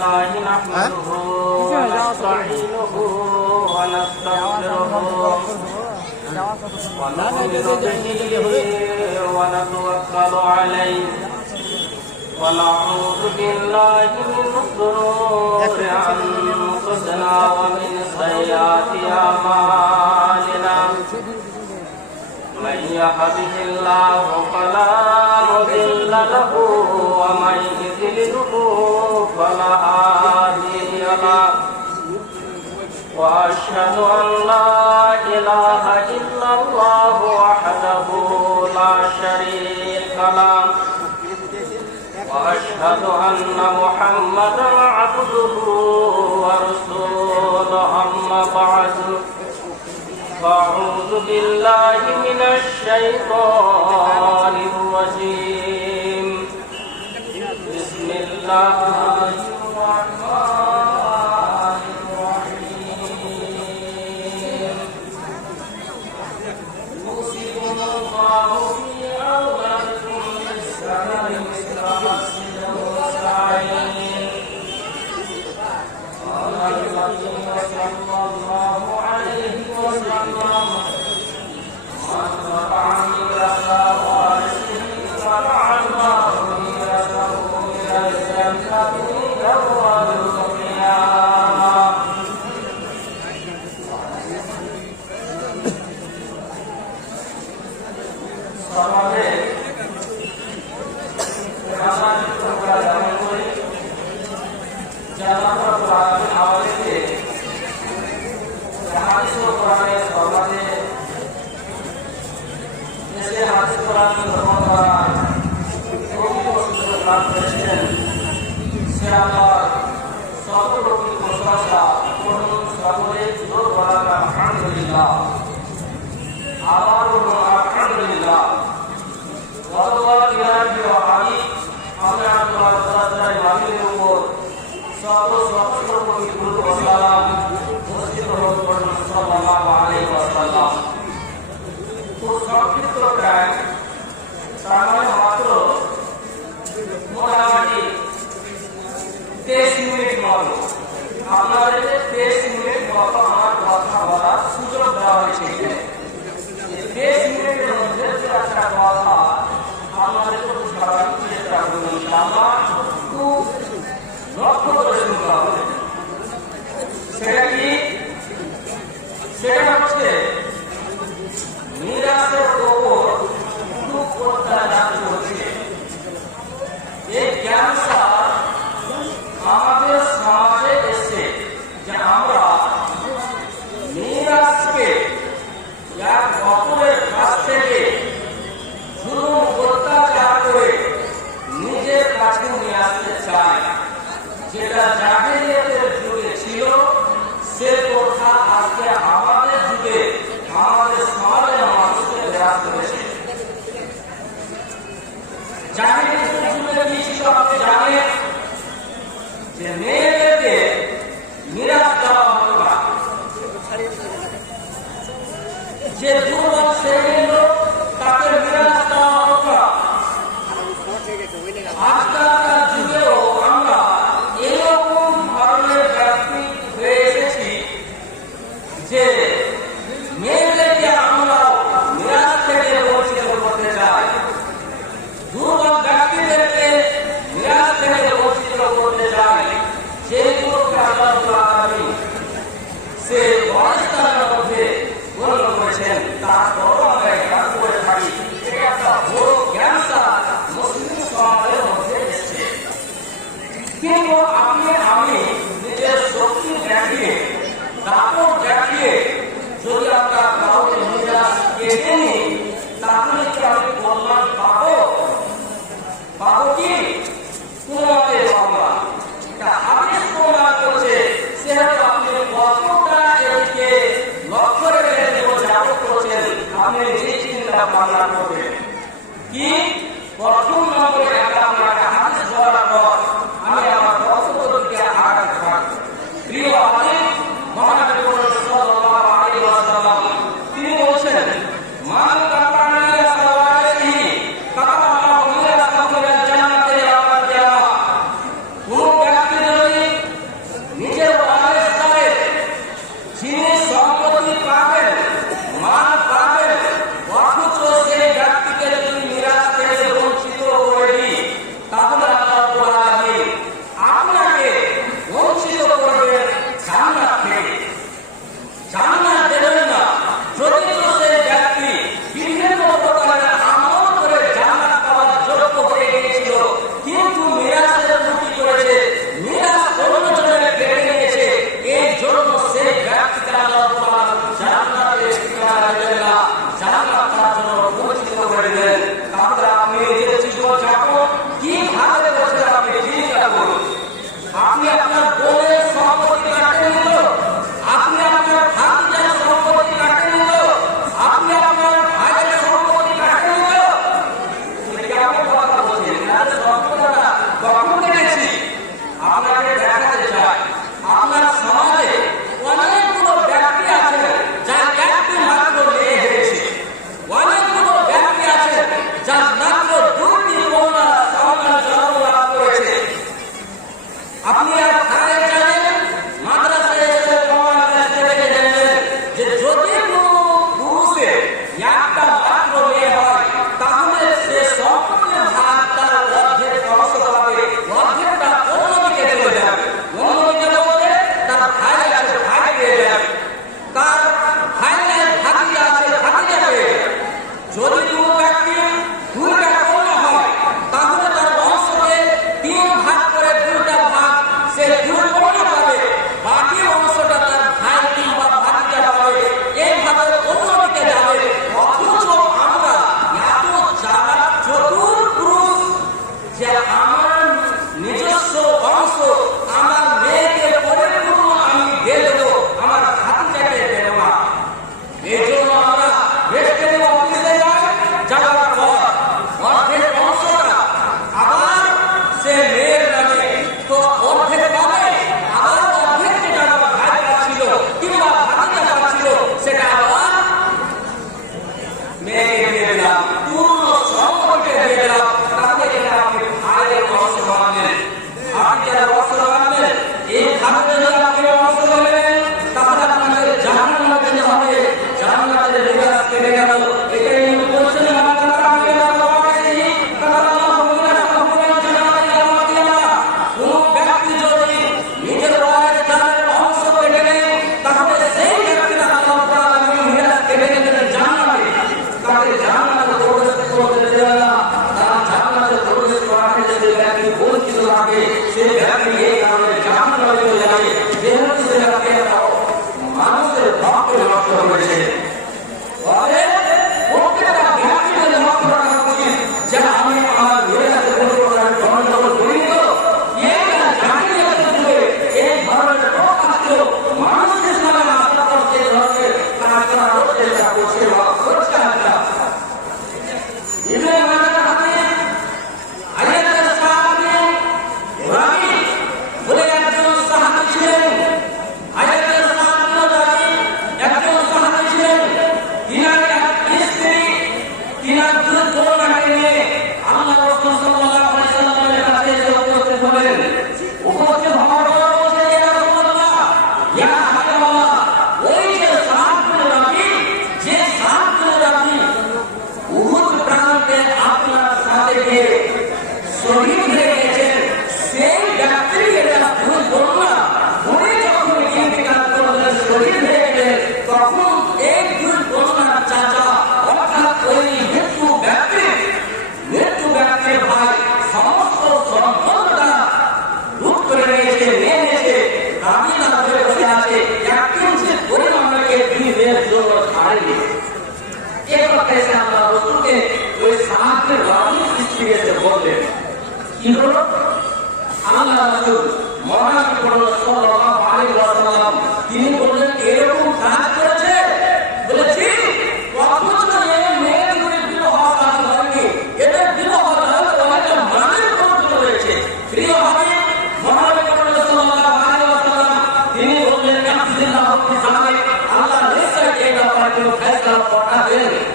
لله نحمده ونستعينه ونستغفره ونؤمن به ونتوكل عليه ونعوذ بالله من شرور أنفسنا ومن سيئات أعمالنا من يهده الله فلا مضل له ومن يضلله فلا هادي له وأشهد أن لا إله إلا الله وحده لا شريك له وأشهد أن محمدا عبده ورسوله أما بعد فأعوذ بالله من الشيطان الرجيم بسم الله الرحمن الرحيم يوصيكم الله في أولادكم للذكر مثل حظ الأنثيين قال النبي صلى الله عليه وسلم من رفع ميراثا وارثه رفع الله ميراثه إلى الجنة يوم القيامة আপনি আর খারাপ জানেন মাদ্রাসায় এসে যে যদি কোনো পুরুষের একটা মাত্র মেয়ে হয় তাহলে সে সম্পূর্ণ ভাগ তার অর্ধেক অংশ পাবে, অর্ধেকটা অন্যদিকে চলে যাবে। অন্যদিকে বলতে তার ভাই আছে, ভাই পেয়ে যাবে, তার ভাইয়ের ভাতিজা আছে, ভাতিজা পেয়ে যাবে। যদি কোনো ব্যক্তি দুইটা কন্যা হয় তাহলে তার বংশকে 3 ভাগ করে 2টা ভাগ সে 2 কন্যা পাবে, বাকি অংশটা তার ভাই কিংবা ভাতিজা পাবে। এইভাবে অন্যদিকে যাবে। অথচ আমরা এত চালাক চতুর পুরুষ যে আমার নিজস্ব অংশ আমার মেয়েকে পরিপূর্ণ আমি দিয়ে দেবো, আমার ভাতিজাকে দেবো না। এই জন্য আমরা রেস্টের অফিসে যাই, যাওয়ার পর অর্ধেক অংশটা আবার সে মেয়ের নামে তো অর্ধেক পাবে, আবার অর্ধেক যেটা আমার ভাই পাচ্ছিল কিংবা ভাতিজা পাচ্ছিল সেটা আবার মেয়েকে দিয়ে দিলাম, পূর্ণ সম্পর্কে দিয়ে দিলাম। তাহলে এটা আপনি ভাইয়ের অংশ মানলেন, আপনি যারা অংশ মানলেন এই ভাবে যদি আপনি অংশ নেবেন তাহলে আপনাদের জাহান্নামে যেতে হবে, জান্নাতের নিবাস কেটে গেল। এটাই বলছেন কোন ব্যক্তি যদি নিজের অংশ কেটে নেয় তাহলে সেই ব্যক্তিরা নিবাস কেটে গেলেন জান্নাতে, তাকে জান্নাতে প্রবেশ করতে দেবে না। তারা জান্নাতে প্রবেশ করার ক্ষেত্রে যে ব্যক্তি বঞ্চিত থাকে সেই ব্যক্তি এই কারণে জান্নাতে চলে যাবে, যেহেতু সে ব্যক্তি মানুষের ভক্ত নষ্ট করেছে। তিনি বললেন এরকম কাজ করেছে বলেছি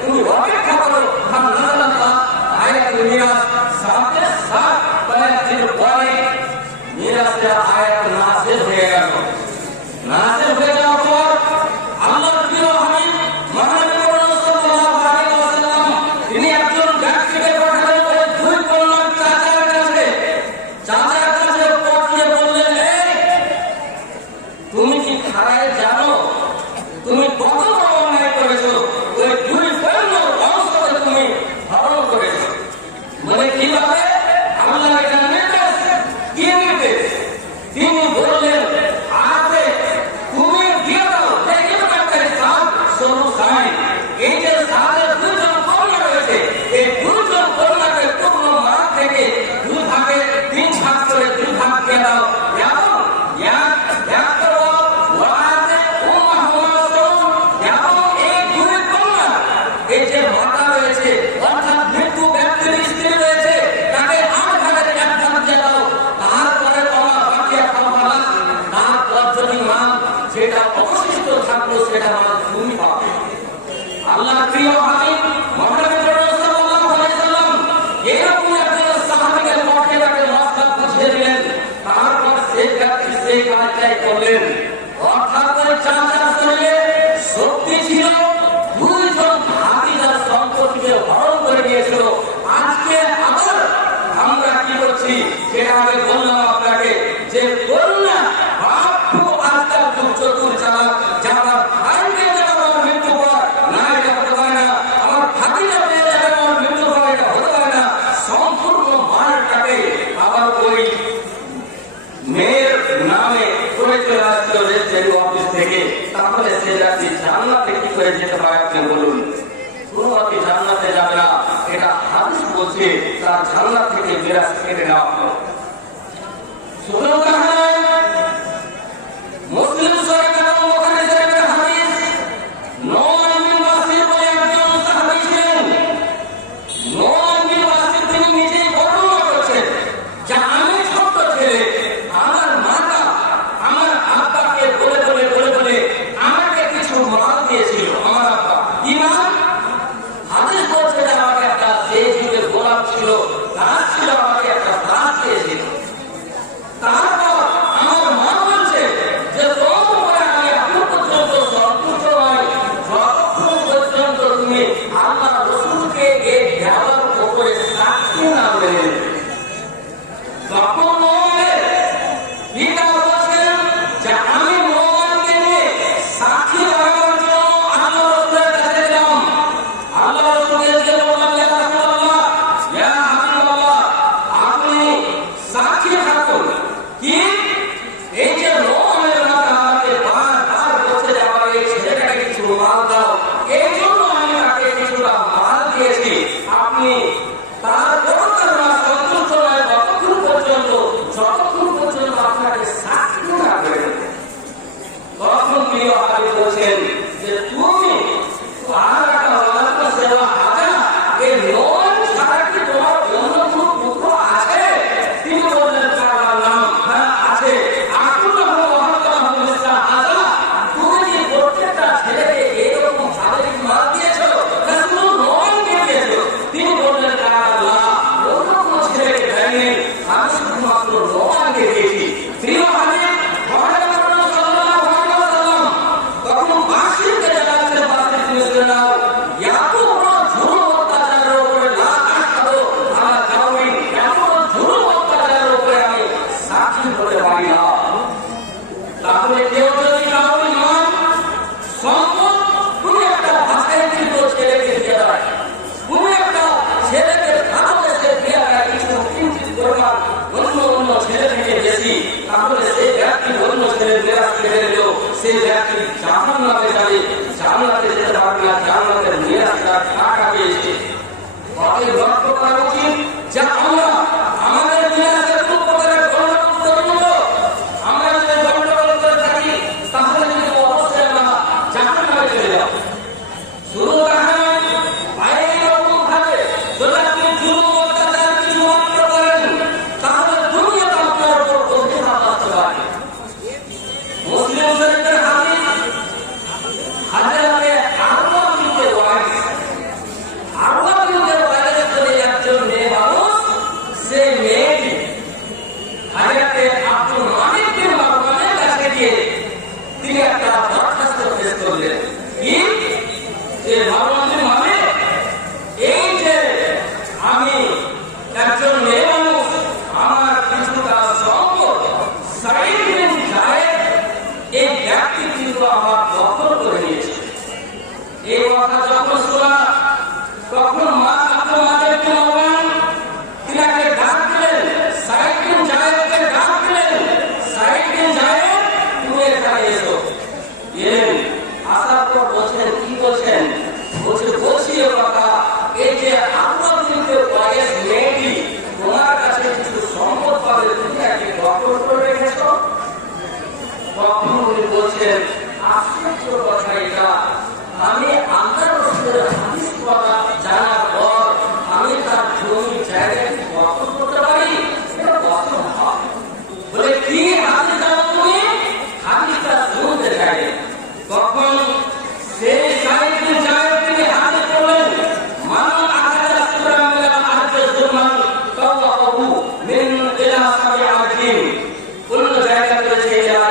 তুমি অপেক্ষা করো, আয়াত নাযিল হয়ে গেল। নাযিল হয়ে যাওয়ার পর আল্লাহর প্রিয় হাবিব মুহাম্মদ সাল্লাল্লাহু আলাইহি ওয়াসাল্লাম তিনি একজন ব্যক্তিকে পাঠালেন ওই দুই কন্যার চাচার কাছে। চাচার কাছে পাঠিয়ে বললেন, এই তুমি কি খারায় জানো তুমি কত বড় অন্যায় করেছো, ওই দুই কন্যার বংশকে তুমি হরণ করেছো। বলে কিভাবে? আল্লাহ এটা নির্দেশ, কি নির্দেশ? তিনি বললেন, আজকে তুমি দিয়ে দাও একটা সাত সরু সাই, এই যে সাতের দুজন কন্যা রয়েছে এই দুজন কন্যাকে পূর্ণ মা থেকে দুই ভাগে 3 ভাগ করে 2 ভাগ দিয়ে দাও এবং এক করো ওয়াতে এবং এই দুই কন্যা এই যে মাতা রয়েছে অর্থাৎ মৃত্যু ব্যক্তির স্ত্রী রয়েছে তাকে 8 ভাগের 1 ভাগ দিয়ে দাও। তারপরে তোমার বাকি খাওয়া তারপর যদি মা যেটা অবশিষ্ট থাকলো সেটা মা তুমি পাবে। আল্লাহর প্রিয় হাবিব মুহাম্মদ সাল্লাল্লাহু আলাইহি ওয়াসাল্লাম এরকম একজন সাহাবীকে পক্ষে তাকে মসলা বুঝিয়ে দিলেন। তারপর সে ত্যাগ করলেন। অর্থাৎ চাচার শরীরে শক্তি ছিল, দুইজন ভাতিজার সম্পত্তিকে হরণ করে নিয়েছিল। আজকে আবার আমরা কি করছি, সেটা আমি বললাম আপনাকে, যে করুণা বাপু আজকাল খুব চতুর চালাক, যারা ভাইকে যারা আমার মৃত্যু পর না, এটা হতে পারে না, আমার ভাতিজা পেয়ে যারা আমার মৃত্যু পর এটা হতে পারে না, সম্পূর্ণ মানটাকে আবার ওই মেয়ের নামে করে চলে আসছিল রেজিস্ট্রি অফিস থেকে। তাহলে সে যাত্রী জান্নাতে কি করে যেতে পারে আপনি বলুন? কোন ব্যক্তি জান্নাতে যাবে না, এটা হাদিস বলছে, তার জান্নাত থেকে বিরাজ কেটে নেওয়া হলো। মুসলিম শরীফের বুখারী শরীফের হাদিস, নোমান বিন বাশির বলে একজন সাহাবী ছিলেন। নোমান বিন বাশির তিনি নিজেই বর্ণনা করছেন যে আমি ছোট ছেলে, আমার মাতা আমার আব্বাকে বলে বলে আমাকে কিছু মাল দিয়েছিল। আমার আব্বা ইমাম হাদিস বলছে যে আমাকে একটা সেই যুগে গোলাপ ছিল, গাছ ছিল, আমাকে একটা গাছ দিয়েছিল। তারপর আমার মা বলছে যে তোমার উপরে আমি এখন পর্যন্ত সন্তুষ্ট নই, যতক্ষণ পর্যন্ত তুমি আল্লাহ রসুলকে এই দেওয়ার উপরে সাক্ষী না দেবে। তখন নোমানের পিতা বলছেন যে আমি নোমানকে নিয়ে সাক্ষী লাগানোর জন্য আল্লাহ রসুলের কাছে গেলাম। আল্লাহ রসুলকে বললাম, ইয়া রাসূলুল্লাহ, ইয়া হাবিবাল্লাহ, আপনি সাক্ষী থাকুন। কি এই যে নোমানের মাতা আমাকে বারবার বলছে যে আমার এই ছেলেটাকে কিছু মাল দাও, এই জন্য আমি তাকে কিছুটা মাল দিয়েছি। আপনি তার করুণা সন্তুষ্ট নয় যতক্ষণ পর্যন্ত আপনাকে সাক্ষী না করেন। তখন প্রিয় হাবিব বলছেন যে তুমি আর একটা আল্লাহর সেবা হাজা, এই নোমান ছাড়া কি তোমার অন্য কোনো পুত্র আছে? তিনি বললেন, তার নাম হ্যাঁ আছে। তুমি কি প্রত্যেকটা ছেলেকে এইরকম ভাবে মাল দিয়েছো, না শুধু নোমানকে দিয়েছো? তিনি বললেন, তার আল্লাহ অন্য কোনো ছেলেকে দেয়নি, আমি শুধুমাত্র নোমানকে দিয়েছি। প্রিয় হাবিব মুহাম্মদ সাল্লাল্লাহু আলাইহি ওয়াসাল্লাম তখন বাশিরকে জানাচ্ছেন, বাশির বললেন, এত বড় জুলুম অত্যাচারের উপরে লা আশহাদু আলা কাউমিন, এত বড় জুলুম অত্যাচারের উপরে আমি সাক্ষী হতে পারি না। তাহলে কেউ যদি কাউকে মান সম্পদ কোন একটা ভাষায় কিন্তু ছেলেকে দিয়ে দেয়, কোন একটা ছেলেকে ভালোবেসে দিয়ে দেয় কিছু কিঞ্চিত পরিমাণ অন্য ছেলে থেকে বেশি, তাহলে সেই ব্যক্তি অন্য ছেলের মেরাজ কেড়ে নিলেও সেই ব্যক্তি জাহান্নামে যাবে, জান্নাতে যেতে পারবে না, জান্নাতের মেরাজটা টাকা পেয়েছে। অতএব লক্ষ্য করা উচিত যে আমরা আমাদের মেরাজের কোন প্রকারের গণ্ডগোল তৈরি হলো, আমরা যদি গণ্ডগোল করে থাকি তাহলে কিন্তু অবশ্যই আমরা জাহান্নামে চলে যাব। শুরু কাহান এইরকম ভাবে যদি আপনি জুলুম অত্যাচার কিছু মাত্র করেন, তাহলে দুনিয়াতে আপনার উপর অভিশাপ আসতে পারে। মুসলিম শরীফের হাদিস, হাজরাতে আরওয়া বিনতে ওয়াইস, আরওয়া বিনতে ওয়াইস বলে একজন মেয়ে মানুষ, সেই মেয়েটি হাজরাতে আব্দুল মালিক বিন মারওয়ানের কাছে গিয়ে তিনি একটা দরখাস্ত পেশ করলেন। কি যে মারওয়ান বিন মালিক, এই যে আমি একজন মেয়ে মানুষ, আমার কিছুটা সম্পদ সাঈদ বিন যায়েদ এই ব্যক্তি কিন্তু আমার দখল করে নিয়েছে। এই কথা যখন শোনা, তখন মা আব্দুল মালিক বিন মারওয়ান তিনাকে ডাক দিলেন, সাঈদ বিন যায়েদকে ডাক দিলেন, সাঈদ বিন যায়েদ তুমি এখানে এসো। এলেন, আসার পর বলছেন, কি বলছেন? বলছি এ কথা, এই যে আব্দুল বিনতে ওয়াইস মেয়েটি তোমার কাছে কিছু সম্পদ পাবে, তুমি একে দখল করে রেখেছো। তখন উনি বলছেন, আশ্চর্য কথা এটা, আমি আল্লাহর রাসূলের হাদিস পড়া জানার পর আমি তার জমি জায়গা দখল করতে পারি? এটা অসম্ভব। বলে কি হাদিস জানো তুমি? হাদিসটা শুনতে চাই। তখন সেই সাঈদ বিন যায়েদ তিনি হাদিস বললেন, মান আহাদা সূরা মিনাল আহদিস সুন্নাহ তাওয়াহু মিন ইলা সাবিআতিন, কোন জায়গা থেকে ইলা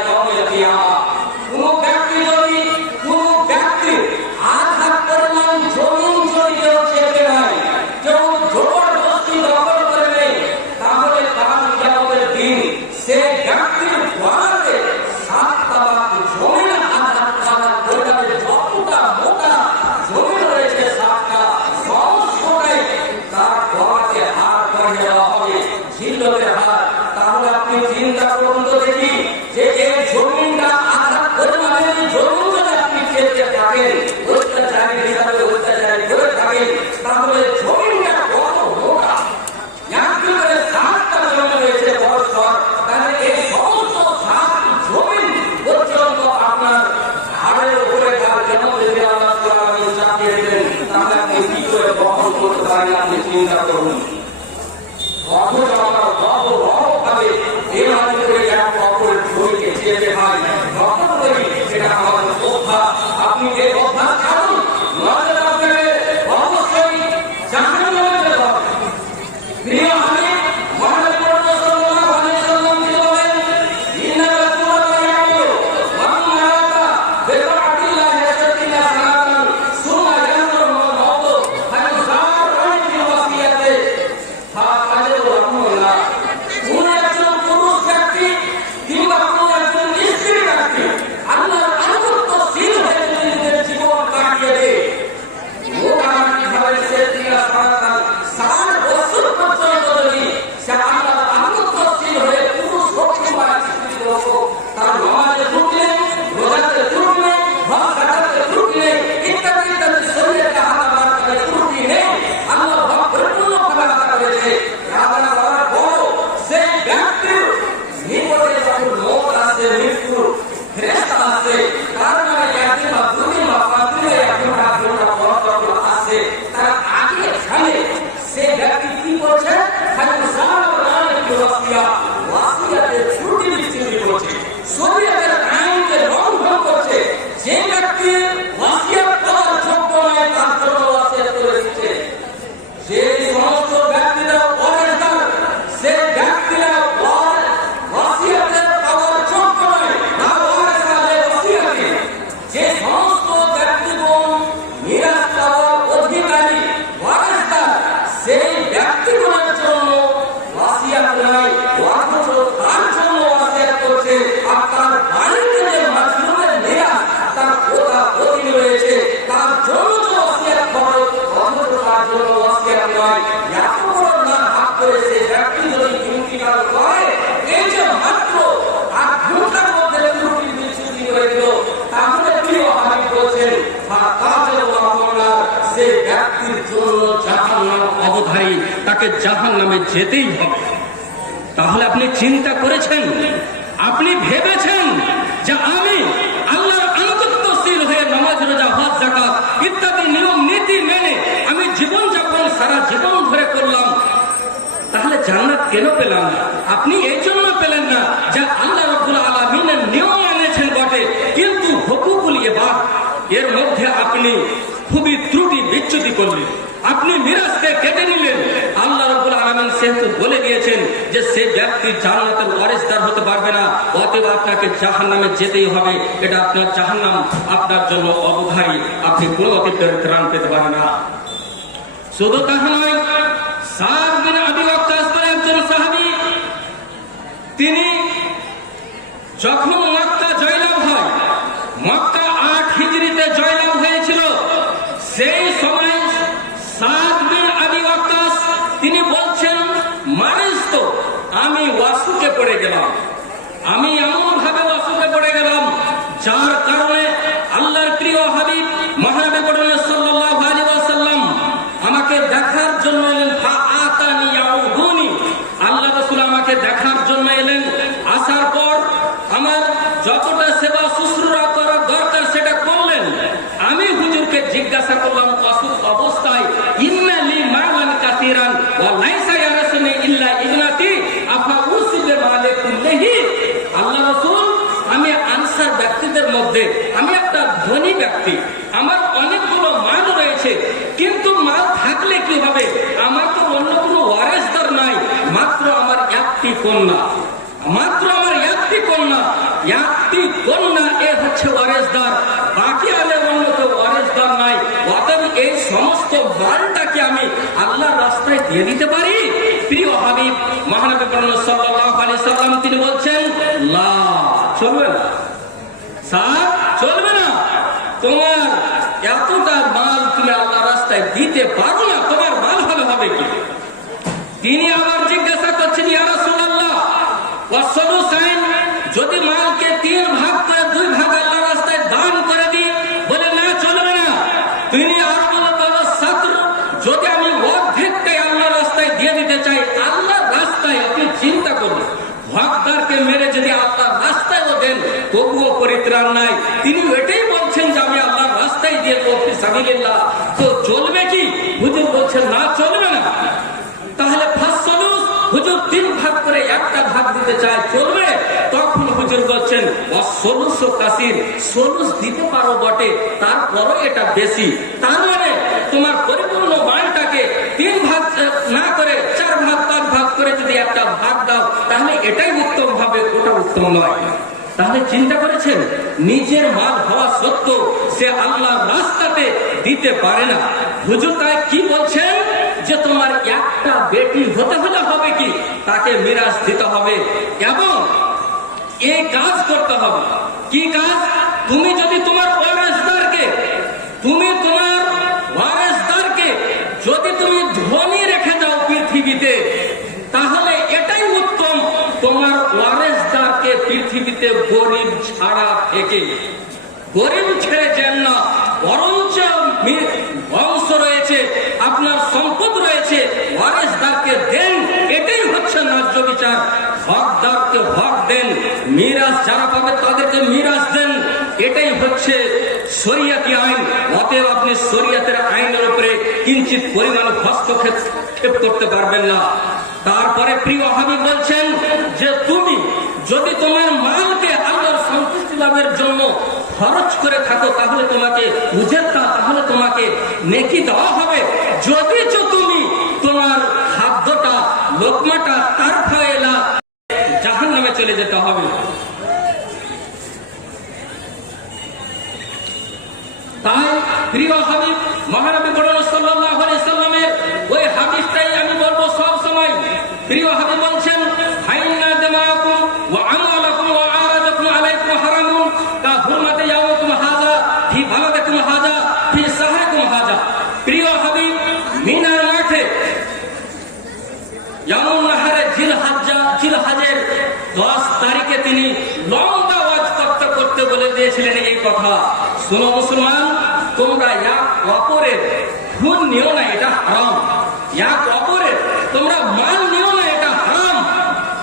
যেতেই হবে। তাহলে আপনি চিন্তা করেছেন, আপনি ভেবেছেন যে আমি আল্লাহর আনুগত্যশীল হয়ে নামাজ, রোজা, হজ, যাকাত ইত্যাদি নিয়ম নীতি মেনে আমি জীবনযাপন সারা জীবন ধরে করলাম, তাহলে জান্নাত কেন পেলাম না? আপনি এই জন্য পেলেন না যে আল্লাহ রাব্বুল আলামিনের নিয়ম এনেছেন বটে, কিন্তু হুকুকুল ইবাদ এর মধ্যে আপনি খুবই ত্রুটি বিচ্যুতি করলেন, আপনি মিরাজকে কেটে নিলেন। আল্লাহ রাব্বুল আলামিন সেহেতু বলে দিয়েছেন যে সে ব্যক্তি জান্নাতের ওয়ারিসদার হতে পারবে না, অতএব আপনাকে জাহান্নামে যেতেই হবে। এটা আপনার জাহান্নাম আপনার জন্য অবধারী, আপনি কোনো অতীতের ত্রাণ পেতে পারেন না। শুধু তাহা নয়, সাদ বিন আবি ওয়াক্কাস বলে একজন সাহাবী, তিনি যখন মক্কা জয়লাভ হয়, মক্কা 8 হিজরিতে জয়লাভ হয়েছিল, সেই সময় সাদ বিন আবি ওয়াক্কাস তিনি বলছেন, মারিস তো আমি অসুখে পড়ে গেলাম, আমি এমন ভাবে অসুখে পড়ে গেলাম যার কারণে আল্লাহর প্রিয় হাবিব মহানবী পড়লেন সাল্লাল্লাহু আলাইহি ওয়াসাল্লাম আমাকে দেখার জন্য এলেন। ফাআতানি ইয়াউদুনি, আল্লাহ রাসূল আমাকে দেখার জন্য এলেন। আসার পর আমার যতটা সেবা শুশ্রূষা করার দরকার সেটা করলেন। আমি হুজুরকে জিজ্ঞাসা করলাম অসুখ অবস্থায়, ইন্না লি মালান কাসীরান ওয়া লাইসা ইয়ারাসুনি ইল্লা ইবনাতি আফা উসিবে মালে কুল্লিহি। আল্লাহ রাসূল, আমি আনসার ব্যক্তিদের মধ্যে আমি একটা ধনী ব্যক্তি, আমার অনেকগুলো মাল রয়েছে, কিন্তু মাল থাকলে কি হবে, আমার তো অন্য কোনো ওয়ারিসদার নাই, মাত্র আমার একটি কন্যা, মাত্র আমার একটি কন্যা, একটি কন্যা এ হচ্ছে ওয়ারিসদার, বাকি আলে অন্য কেউ ওয়ারিসদার নাই। অতএব এই সমস্ত মালটাকে আমি আল্লাহর রাস্তায় দিয়ে দিতে পারি? প্রিয় হাবিব মহানবী সাল্লাল্লাহু আলাইহি সাল্লাম তিনি বলছেন, লা, চলবে না স্যার, চলবে না, তোমার এতটা মাল তুমি আল্লাহর রাস্তায় দিতে পারো না, তোমার মাল হবে কি? তিনি আবার জিজ্ঞাসা করছেন, ইয়া রাসূলুল্লাহ ওয়াসলুসাইন, যদি মালকে 3 ভাগ করে 2 ভাগ আল্লাহর রাস্তায় দান করে দিই? বলে না, চলবে না। তিনি আরো বললেন, সাতর, যদি আমি অর্ধেকটাই আল্লাহর রাস্তায় দিয়ে দিতে চাই, আল্লাহর রাস্তায় আপনি চিন্তা করুন, হকদারকে মেরে যদি আল্লাহর রাস্তায় দেন তবুও পরিত্রাণ নাই। তিনি এটাই বলছেন যে আমি আল্লাহর রাস্তায় দিয়ে দেবো ফি সাবিলিল্লাহ, তো চলবে কি? হুজুর বলছেন না, চলবে না। তাহলে ফাসলুস, হুজুর 3 ভাগ করে একটা ভাগ দিতে চায়, চলবে? তখন হুজুর বলছেন ওয়াসলুস কাসীর, সলুস দিতে পারো বটে, তারপরও এটা বেশি। তার মানে তোমার পরিপূর্ণ মালটাকে 3 ভাগ না করে 4 ভাগ 5 ভাগ করে যদি একটা ভাগ দাও, তাহলে এটাই উত্তম হবে, ওটা উত্তম নয়। তাহলে চিন্তা করেছেন, নিজের মাল হওয়া সত্ত্বেও সে আল্লাহর রাস্তাতে দিতে পারে না। হুজুর তাই কি বলছেন, যে তোমার একটা বেটি হতে হলে হবে কি, তাকে মিরাজ দিতে হবে এবং এই কাজ করতে হবে। কি কাজ? তুমি যদি তোমার ওয়ারিসদারকে, যদি তুমি ধনী রেখে যাও পৃথিবীতে, তাহলে এটাই উত্তম, তোমার ওয়ারিসদারকে পৃথিবীতে গরিব ছাড়া থেকে, গরিব ছেড়ে যান না, বরঞ্চ বংশ রয়েছে, আপনার সম্পদ রয়েছে, ওয়ারিসদারকে দেন, এটাই হচ্ছে ন্যায্য বিচার। হকদারকে হক দেন, মিরাজ যারা পাবে তাদেরকে মিরাজ দেন, এটাই হচ্ছে শরিয়াতি আইন। অতএব আপনি শরিয়াতের আইনের উপরে কিঞ্চিত পরিমাণ হস্তক্ষেপ করতে পারবেন না। তারপরে প্রিয় হাবিব বলছেন যে তুমি যদি তোমার মালকে আল্লাহর সন্তুষ্টি লাভের জন্য খরচ করে থাকো, তাহলে তোমাকে উজেরটা, তাহলে তোমাকে নেকি দেওয়া হবে। যদি তুমি তোমার খাদ্যটা, লোকমাটা তার ফায়লা জাহান্নামে চলে যেতে হবে। তাই প্রিয় হাবিব মহানবী সাল্লাল্লাহু আলাইহি সাল্লামের ওই হাদিসটাই আমি বলবো সব সময়। প্রিয় হাবিব বলছেন, ফাইন্না দামাকুম ওয়া আমালাকুম ওয়া আরাদাকুম আলাইকুম হারামুন কা হুরমাতি ইয়াউমিকুম হাযা ফি বালাদিকুম হাযা ফি শাহরিকুম হাযা। প্রিয় হাবিব মিনার মাঠে ইয়ামুন নাহারে জিলহজের 10 তারিখে তিনি লম্বা ওয়াজ করতে বলে দিয়েছিলেন এই কথা। শোনো মুসলমান, তোমরা এক অপরের খুন নিও না, এটা হারাম। এক অপরের তোমরা মাল নিও না, এটা হারাম।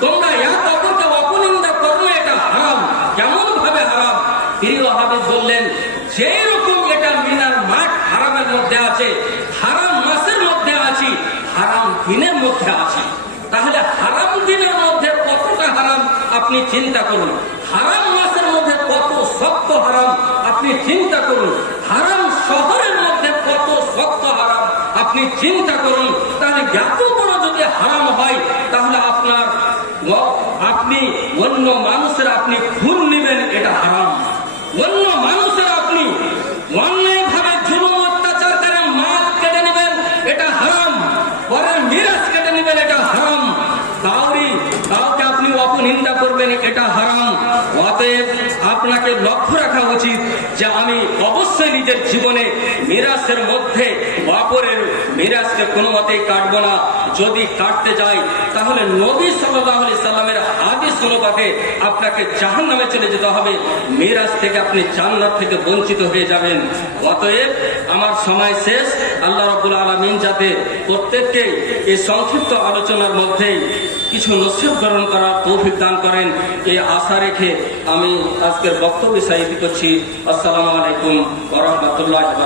তোমরা এক অপরকে অপনিন্দা করো না, এটা হারাম। কেমন ভাবে হারাম? প্রিয় হাফেজ বললেন, যেই রকম এটা মিনার মাঠ হারামের মধ্যে আছে, হারাম মাসের মধ্যে আছি, হারাম দিনের মধ্যে আছি। তাহলে হারাম দিনের মধ্যে কতটা হারাম আপনি চিন্তা করুন। হারাম মাসের মধ্যে কত শক্ত হারাম আপনি চিন্তা করুন। হারাম শহরের মধ্যে কত শক্ত হারাম আপনি চিন্তা করুন। তাহলে এত বড় যদি হারাম হয়, তাহলে আপনি অন্য মানুষের আপনি খুন নেবেন, এটা হারাম। অন্য মানুষের আপনি অন্যায় ভাবে জুলুম অত্যাচার করে মাল কেটে নেবেন, এটা হারাম। পরের মিরাজ কেটে নেবেন, এটা হারাম। কাউকে আপনি অপনিন্দা করবেন, এটা হারাম। অতএব আপনাকে লক্ষ্য রাখা উচিত যে আমি অবশ্যই নিজের জীবনে মিরাজের মধ্যে বাপরের মিরাজকে কোনো মতেই কাটবো না। যদি কাটতে যাই, তাহলে নবী সাল্লাল্লাহু আলাইহি সাল্লামের হাদিস অনুপাতে আপনাকে জাহান্নামে চলে যেতে হবে। মিরাজ থেকে আপনি জান্নাত থেকে বঞ্চিত হয়ে যাবেন। অতএব আমার সময় শেষ। আল্লাহ রাব্বুল আলামিন যাতে প্রত্যেককে এই সংক্ষিপ্ত আলোচনার মধ্যেই কিছু নসিহত গ্রহণ করার তৌফিক দান করেন, এই আশা রেখে আমি আজকের বক্তব্য সাহিত্য করছি। আসসালামু আলাইকুম ওয়া রাহমাতুল্লাহি।